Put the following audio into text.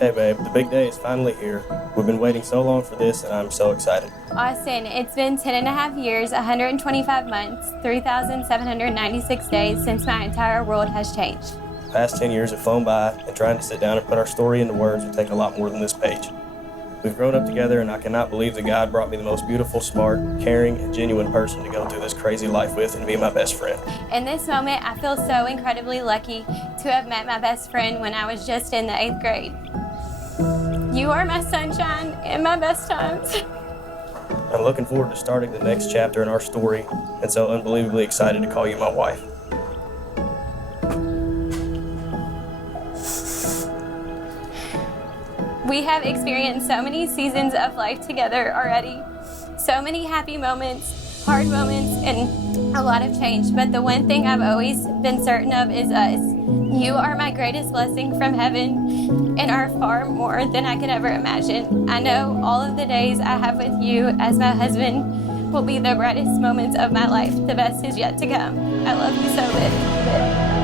Hey babe, the big day is finally here. We've been waiting so long for this and I'm so excited. Austin, it's been 10 and a half years, 125 months, 3,796 days since my entire world has changed. The past 10 years have flown by, and trying to sit down and put our story into words would take a lot more than this page. We've grown up together, and I cannot believe that God brought me the most beautiful, smart, caring, and genuine person to go through this crazy life with and be my best friend. In this moment, I feel so incredibly lucky to have met my best friend when I was just in the 8th grade. You are my sunshine and my best times. I'm looking forward to starting the next chapter in our story, and so unbelievably excited to call you my wife. We have experienced so many seasons of life together already. So many happy moments, hard moments, and a lot of change. But the one thing I've always been certain of is us. You are my greatest blessing from heaven and are far more than I could ever imagine. I know all of the days I have with you as my husband will be the brightest moments of my life. The best is yet to come. I love you so much.